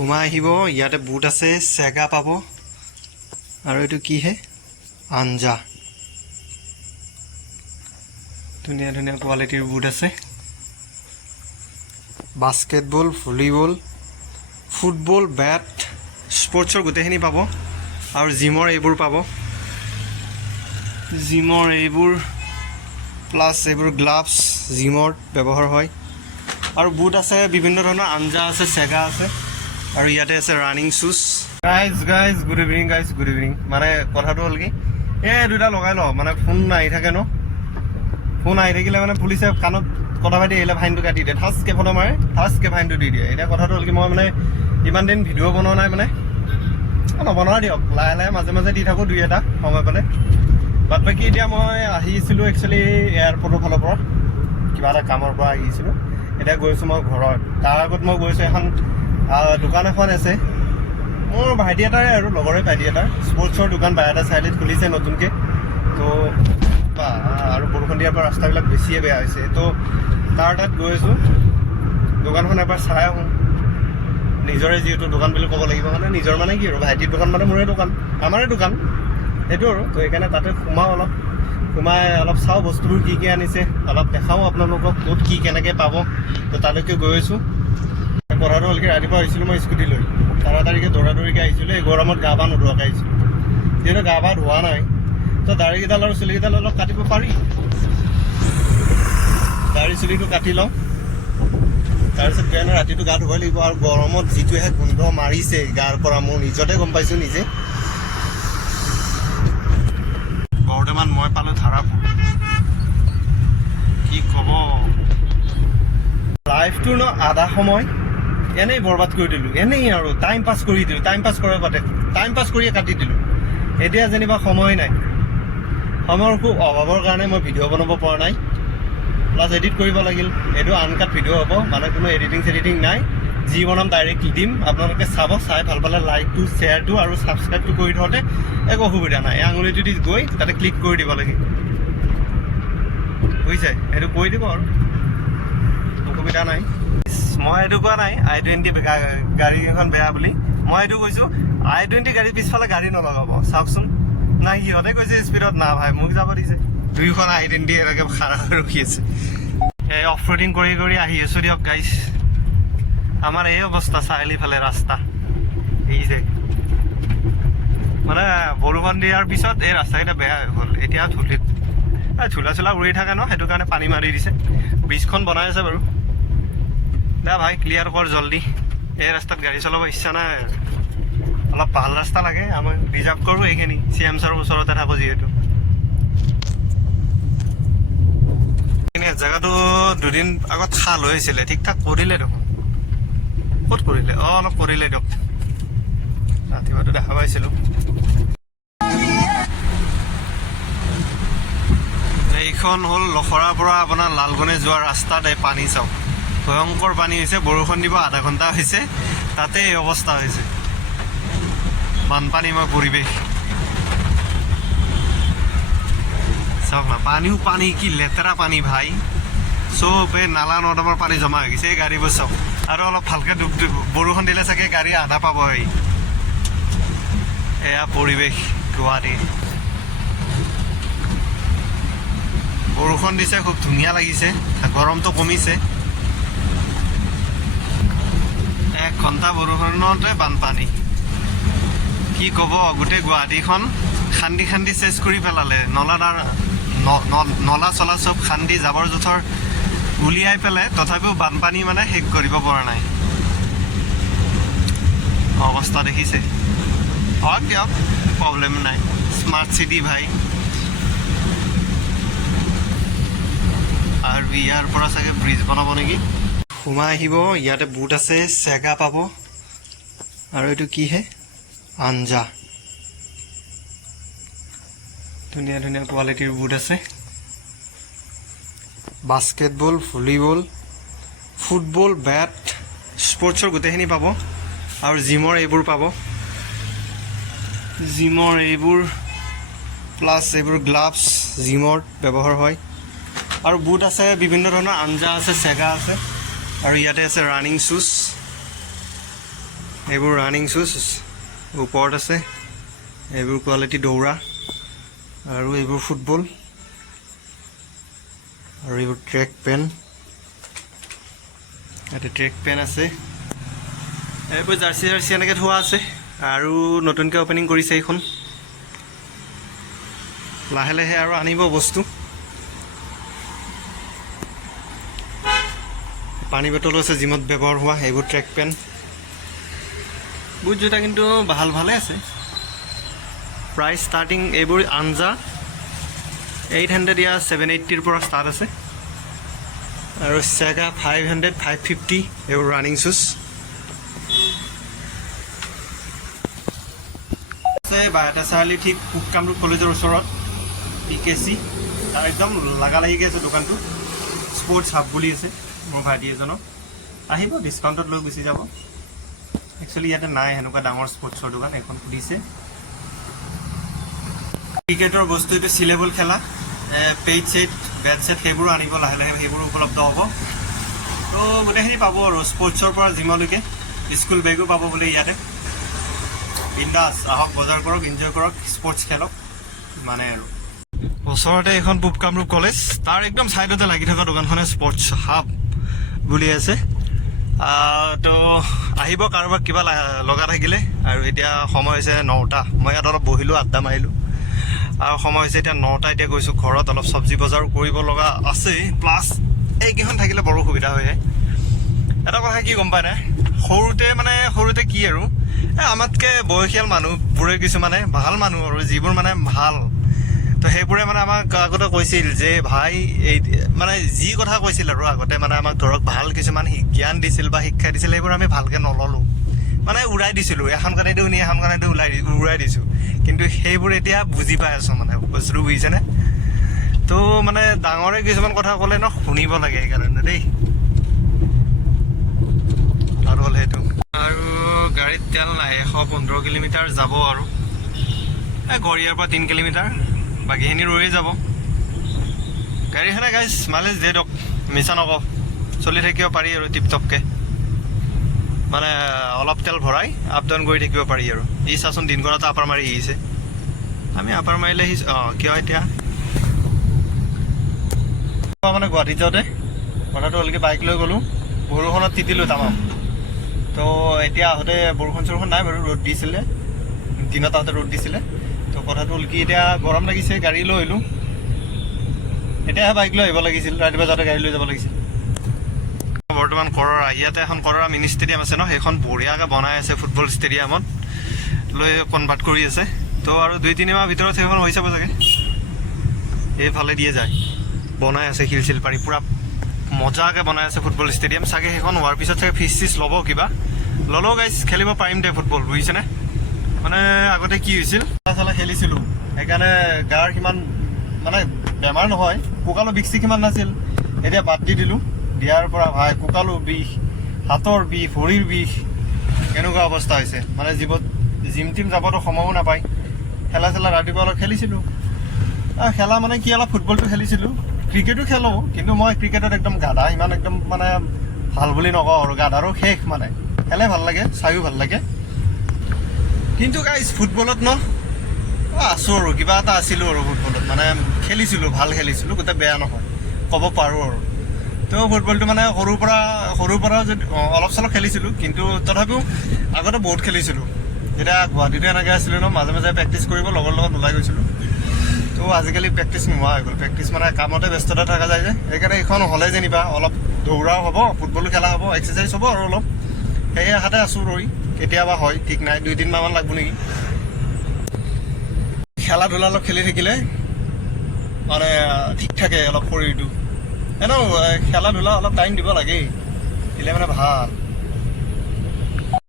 সোমাই আহিব ইয়াতে বুট আছে চেগা পাব আৰু এইটো কি হে আঞ্জা ধুনীয়া ধুনীয়া কোৱালিটিৰ বুট আছে বাস্কেটবল ভলিবল ফুটবল বেট স্পৰ্টছৰ গোটেইখিনি পাব আৰু জিমৰ এইবোৰ পাব জিমৰ এইবোৰ প্লাছ এইবোৰ গ্লাভছ জিমৰ ব্যৱহাৰ হয় আৰু বুট আছে বিভিন্ন ধৰণৰ আঞ্জা আছে চেগা আছে আৰু ইয়াতে আছে ৰানিং শ্বুজ গাইজ গুড ইভিনিং মানে কথাটো হ'ল কি এই দুটা লগাই ল মানে ফোন আহি থাকে ন ফোন আহি থাকিলে মানে পুলিচে কাণত কথা পাতি আহিলে ফাইনটো কাটি দিয়ে ঠাচকৈ ফটো মাৰে ঠাচকৈ ফাইনটো দি দিয়ে এতিয়া কথাটো হ'ল কি মই মানে ইমান দিন ভিডিঅ' বনোৱা নাই মানে নবনোৱা দিয়ক লাহে লাহে মাজে মাজে দি থাকোঁ দুই এটা সময় পালে বাদ বাকী এতিয়া মই আহিছিলোঁ একচুৱেলি এয়াৰপৰ্টৰ ফালৰ পৰা কিবা এটা কামৰ পৰা আহিছিলোঁ এতিয়া গৈছোঁ মই ঘৰত তাৰ আগত মই গৈছোঁ এখন দোকান এখন আছে মোৰ ভাইটি এটাৰে আৰু লগৰে ভাইটি এটাৰ স্পৰ্টছৰ দোকান বাইহাটা চাৰিআলিত খুলিছে নতুনকৈ তো আৰু বৰষুণ দিয়াৰ পৰা ৰাস্তাবিলাক বেছিয়ে বেয়া হৈছে তো তাৰ তাত গৈ আছোঁ দোকানখন এবাৰ চাই আহোঁ নিজৰে যিহেতু দোকান বুলি ক'ব লাগিব মানে নিজৰ মানে কি আৰু ভাইটিৰ দোকান মানে মোৰে দোকান আমাৰে দোকান সেইটো আৰু তো সেইকাৰণে তাতে সোমাই অলপ চাওঁ বস্তুবোৰ কি আনিছে অলপ দেখাওঁ আপোনালোকক ক'ত কি কেনেকৈ পাব তো তালৈকে গৈ আছোঁ কথাটো হ'ল কি ৰাতিপুৱা আহিছিলোঁ মই স্কুটি লৈ তাড়াতাড়িকৈ দৌৰাদৌৰিকৈ আহিছিলোঁ এই গৰমত গা পা নোধোৱাকৈ আহিছিলোঁ যিহেতু গা পা ধোৱা নাই তো দাড়িকেইডাল আৰু চুলিকেইডাল অলপ কাটিব পাৰি দাড়ি চুলিটো কাটি লওঁ তাৰপিছত বেয়ানো ৰাতিটো গা ধুব লাগিব আৰু গৰমত যিটোহে গোন্ধ মাৰিছে গাৰ পৰা মোৰ নিজতে গম পাইছোঁ নিজে বৰ্তমান মই পালোঁ ধাৰাপুৰ কি ক'ব লাইফটোৰ ন আধা সময় এনেই বৰবাদ কৰি দিলোঁ এনেই আৰু টাইম পাছ কৰি দিলোঁ টাইম পাছ কৰিয়ে কাটি দিলোঁ এতিয়া যেনিবা সময় নাই সময়ৰ খুব অভাৱৰ কাৰণে মই ভিডিঅ' বনাব পৰা নাই প্লাছ এডিট কৰিব লাগিল এইটো আনকাট ভিডিঅ' হ'ব মানে কোনো এডিটিং নাই যি বনাম ডাইৰেক্ট দিম আপোনালোকে চাব চাই ভাল পালে লাইকটো শ্বেয়াৰটো আৰু ছাবস্ক্ৰাইবটো কৰি থওঁতে একো অসুবিধা নাই এই আঙুলিটো দি গৈ তাতে ক্লিক কৰি দিব লাগে বুজিছে এইটো কৰি দিব আৰু অসুবিধা নাই মই এইটো কোৱা নাই i20 গাড়ীখন বেয়া বুলি মই এইটো কৈছোঁ i20 গাড়ী পিছফালে গাড়ী নলগাব চাওকচোন নাই সিহঁতে কৈছে স্পীডত না ভাই মোক যাব দিছে দুইখন i20 এনেকৈ খাৰা হৈ ৰখি আছে এই অফ ৰোডিং কৰি আহি আছোঁ দিয়ক গাইজ আমাৰ এই অৱস্থা চাৰিআলিফালে ৰাস্তা এই যে মানে বৰষুণ দিয়াৰ পিছত এই ৰাস্তাকেইটা বেয়া হৈ গ'ল এতিয়া ঝোলা উৰি থাকে ন সেইটো কাৰণে পানী মাৰি দিছে ব্ৰিজখন বনাই আছে বাৰু দে ভাই ক্লিয়াৰ কৰ জল্দি এই ৰাস্তাত গাড়ী চলাব ইচ্ছা নাই অলপ ভাল ৰাস্তা লাগে আমি ৰিজাৰ্ভ কৰোঁ এইখিনি CM ছাৰৰ ওচৰতে থাকোঁ যিহেতু জেগাটো দুদিন আগত খাল হৈছিলে ঠিক ঠাক কৰিলে দেখোন ক'ত কৰিলে অলপ কৰিলে দিয়ক ৰাতিপুৱাটো দেখা পাইছিলোঁ এইখন হ'ল লখৰাৰ পৰা আপোনাৰ লালগনে যোৱা ৰাস্তাত এই পানী চাওক ভয়ংকৰ পানী হৈছে বৰষুণ দিব আধা ঘণ্টা হৈছে তাতে এই অৱস্থা হৈছে বানপানীময় পৰিৱেশ চাওক না পানী কি লেতেৰা পানী ভাই চব এই নালা নৰ্দমাৰ পানী জমা হৈ গৈছে এই গাড়ীবোৰ চাওক আৰু অলপ ভালকৈ ডুব বৰষুণ দিলে চাগে গাড়ী আধা পাব এয়া পৰিৱেশ গুৱাহাটী বৰষুণ দিছে খুব ধুনীয়া লাগিছে গৰমটো কমিছে 1 ঘণ্টা বৰষুণতে বানপানী কি ক'ব গোটেই গুৱাহাটীখন খান্দি চেচ কৰি পেলালে নলা চলা চব খান্দি জাবৰ জোথৰ উলিয়াই পেলাই তথাপিও বানপানী মানে শেষ কৰিব পৰা নাই অৱস্থা দেখিছে হওক দিয়ক প্ৰব্লেম নাই স্মাৰ্ট চিটি ভাই আৰু ইয়াৰ পৰা চাগে ব্ৰিজ বনাব নেকি সোমাই আহিব ইয়াতে বুট আছে চেগা পাব আৰু এইটো কি হে আঞ্জা ধুনীয়া কোৱালিটিৰ বুট আছে বাস্কেটবল ভলিবল ফুটবল বেট স্পৰ্টছৰ গোটেইখিনি পাব আৰু জিমৰ এইবোৰ পাব জিমৰ এইবোৰ প্লাছ এইবোৰ গ্লাভছ জিমৰ ব্যৱহাৰ হয় আৰু বুট আছে বিভিন্ন ধৰণৰ আঞ্জা আছে চেগা আছে আৰু ইয়াতে আছে ৰানিং শ্বুজ এইবোৰ ৰানিং শ্বুজ ওপৰত আছে, এইবোৰ কোৱালিটি দৌৰা, আৰু এইবোৰ ফুটবল, আৰু এইবোৰ ট্ৰেক পেন, ইয়াতে ট্ৰেক পেন আছে, এইবোৰ জাৰ্চি এনেকৈ থোৱা আছে, আৰু নতুনকৈ অপেনিং কৰিছে এইখন, লাহে লাহে আৰু আনিব বস্তু। পানী বটলো আছে জিমত ব্যৱহাৰ হোৱা, এইবোৰ ট্ৰেক পেন, বুট জোতা কিন্তু ভালে আছে। প্ৰাইচ ষ্টাৰ্টিং এইবোৰ আঞ্জা 800 या 780 পৰা ষ্টাৰ্ট আছে, আৰু চেগা 500 550 এইবোৰ ৰানিং শ্বুজ আছে। বায়'টা চাৰিআলি ঠিক পূব কামৰূপ কলেজৰ ওচৰত PKC, তাৰ একদম লাগি আছে দোকানটো। স্পৰ্টছ হাব বুলি আছে মোৰ ভাইটি এজনৰ, আহিব ডিছকাউণ্টত লৈ গুচি যাব। একচুৱেলি ইয়াতে নাই সেনেকুৱা ডাঙৰ স্পৰ্টছৰ দোকান, এখন খুলিছে। ক্ৰিকেটৰ বস্তু এইটো চিলেবল খেলা, পেইড ছেট, বেট ছেট সেইবোৰো আনিব লাহে লাহে, সেইবোৰো উপলব্ধ হ'ব। তো গোটেইখিনি পাব আৰু স্পৰ্টছৰ পৰা জিমলৈকে, স্কুল বেগো পাব বোলে ইয়াতে। বিন্দাছ আহক, বজাৰ কৰক, এনজয় কৰক, স্পৰ্টছ খেলক, মানে আৰু ওচৰতে এখন পূব কামৰূপ কলেজ, তাৰ একদম ছাইডতে লাগি থকা দোকানখনে স্পৰ্টছ হাব বুলি আছে। তো আহিব কাৰোবাক কিবা লগা থাকিলে। আৰু এতিয়া সময় হৈছে 9টা, মই ইয়াত অলপ বহিলোঁ, আড্ডা মাৰিলোঁ, আৰু সময় হৈছে এতিয়া 9টা। এতিয়া গৈছোঁ ঘৰত, অলপ চব্জি বজাৰো কৰিব লগা আছে, প্লাছ এইকেইখন থাকিলে বৰ সুবিধা হৈ যায়। এটা কথা কি গম পায় নাই, সৰুতে কি আৰু আমাতকৈ বয়সীয়াল মানুহবোৰে কিছুমানে ভাল মানুহ আৰু যিবোৰ মানে ভাল, তো সেইবোৰে মানে আমাক আগতে কৈছিল যে ভাই এই মানে যি কথা কৈছিল আৰু আগতে মানে আমাক ধৰক ভাল কিছুমান জ্ঞান দিছিল বা শিক্ষা দিছিল, সেইবোৰ আমি ভালকৈ নল'লোঁ, মানে উৰাই দিছিলোঁ। এখন কাণে দিওঁ নি এখন কাণে দি উৰাই দিছোঁ, কিন্তু সেইবোৰ এতিয়া বুজি পাই আছোঁ, মানে বস্তুটো বুজিছেনে? তো মানে ডাঙৰে কিছুমান কথা ক'লে ন, শুনিব লাগে, সেইকাৰণে দেই। আৰু হ'ল সেইটো, আৰু গাড়ীত তেল নাই, 115 কিলোমিটাৰ যাব, আৰু গড়িয়াৰ পৰা 3 কিলোমিটাৰ, বাকীখিনি ৰৈয়ে যাব। গাড়ীখনে গাইজ মাইলেজ দিয়ে দিয়ক, মিছা নকওঁ, চলি থাকিব পাৰি আৰু টিপটপকৈ, মানে অলপ তেল ভৰাই আপ ডাউন কৰি থাকিব পাৰি। আৰু ই চাচোন দিনখনতে আপাৰ মাৰি আহিছে, আমি আপাৰ মাৰিলে আহিছোঁ। কিয় এতিয়া মানে গুৱাহাটীত যাওঁতে কথাটো হ'লকৈ বাইক লৈ গ'লোঁ, বৰষুণত তিতিলোঁ তামাম। তো এতিয়া আহোঁতে বৰষুণ নাই বাৰু, ৰ'দ দিছিলে, দিনত আহোঁতে ৰ'দ দিছিলে। তো কথাটো হ'ল কি, এতিয়া গৰম লাগিছে, গাড়ী লৈ আহিলোঁ। এতিয়াহে বাইক লৈ আহিব লাগিছিল, ৰাতিপুৱা যাওঁতে গাড়ী লৈ যাব লাগিছিল। বৰ্তমান কৰৰা, ইয়াতে এখন কৰৰা মিনি ষ্টেডিয়াম আছে ন, সেইখন বঢ়িয়াকৈ বনাই আছে, ফুটবল ষ্টেডিয়ামত লৈ কনভাৰ্ট কৰি আছে। তো আৰু 2-3 মাহ ভিতৰত সেইখন হৈ যাব চাগে, এইফালে দিয়ে যায়, বনাই আছে শিল পাৰি, পূৰা মজাকৈ বনাই আছে ফুটবল ষ্টেডিয়াম। চাগে সেইখন হোৱাৰ পিছত চাগে ফিজ ল'ব, কিবা ল'লেও গাইজ খেলিব পাৰিম দে ফুটবল, বুজিছেনে? মানে আগতে কি হৈছিল, খেলা খেলিছিলোঁ, সেইকাৰণে গাৰ সিমান মানে বেমাৰ নহয়, কঁকালৰ বিষ চিষ সিমান নাছিল। এতিয়া বাদ দি দিলোঁ, দিয়াৰ পৰা ভাই কঁকালো বিষ, হাতৰ বিষ, ভৰিৰ বিষ, এনেকুৱা অৱস্থা হৈছে। মানে জিম টিম যাবতো সময়ো নাপায়। খেলা ৰাতিপুৱা অলপ খেলিছিলোঁ, খেলা মানে কি, অলপ ফুটবলটো খেলিছিলোঁ, ক্ৰিকেটো খেলোঁ, কিন্তু মই ক্ৰিকেটত একদম গাধা, ইমান একদম মানে ভাল বুলি নকওঁ আৰু, গাধাৰো শেষ। মানে খেলে ভাল লাগে, চায়ো ভাল লাগে, কিন্তু গাইজ ফুটবলত ন আছোঁ আৰু, কিবা এটা আছিলোঁ আৰু ফুটবলত, মানে খেলিছিলোঁ, ভাল খেলিছিলোঁ, গোটেই বেয়া নহয় ক'ব পাৰোঁ আৰু। তো ফুটবলটো মানে সৰুৰ পৰা যদি অলপ চলপ খেলিছিলোঁ, কিন্তু তথাপিও আগতে বহুত খেলিছিলোঁ। যেতিয়া গুৱাহাটীতে এনেকৈ আছিলোঁ ন, মাজে মাজে প্ৰেক্টিচ কৰিব লগৰ লগত ওলাই গৈছিলোঁ। তো আজিকালি প্ৰেক্টিচ নোহোৱা হৈ গ'ল, প্ৰেক্টিচ মানে কামতে ব্যস্ততা থকা যায় যে, সেইকাৰণে এইখন হ'লে যেনিবা অলপ দৌৰাও হ'ব, ফুটবলো খেলা হ'ব, এক্সাৰচাইজ হ'ব আৰু অলপ, সেই আশাতে আছোঁ ৰৈ। কেতিয়াবা হয় ঠিক নাই, 2-3 মাহমান লাগব নেকি। খেলা ধূলা অলপ খেলি থাকিলে মানে ঠিক থাকে অলপ শৰীৰটো, এনেও খেলা ধূলা অলপ টাইম দিব লাগেই, দিলে মানে ভাল।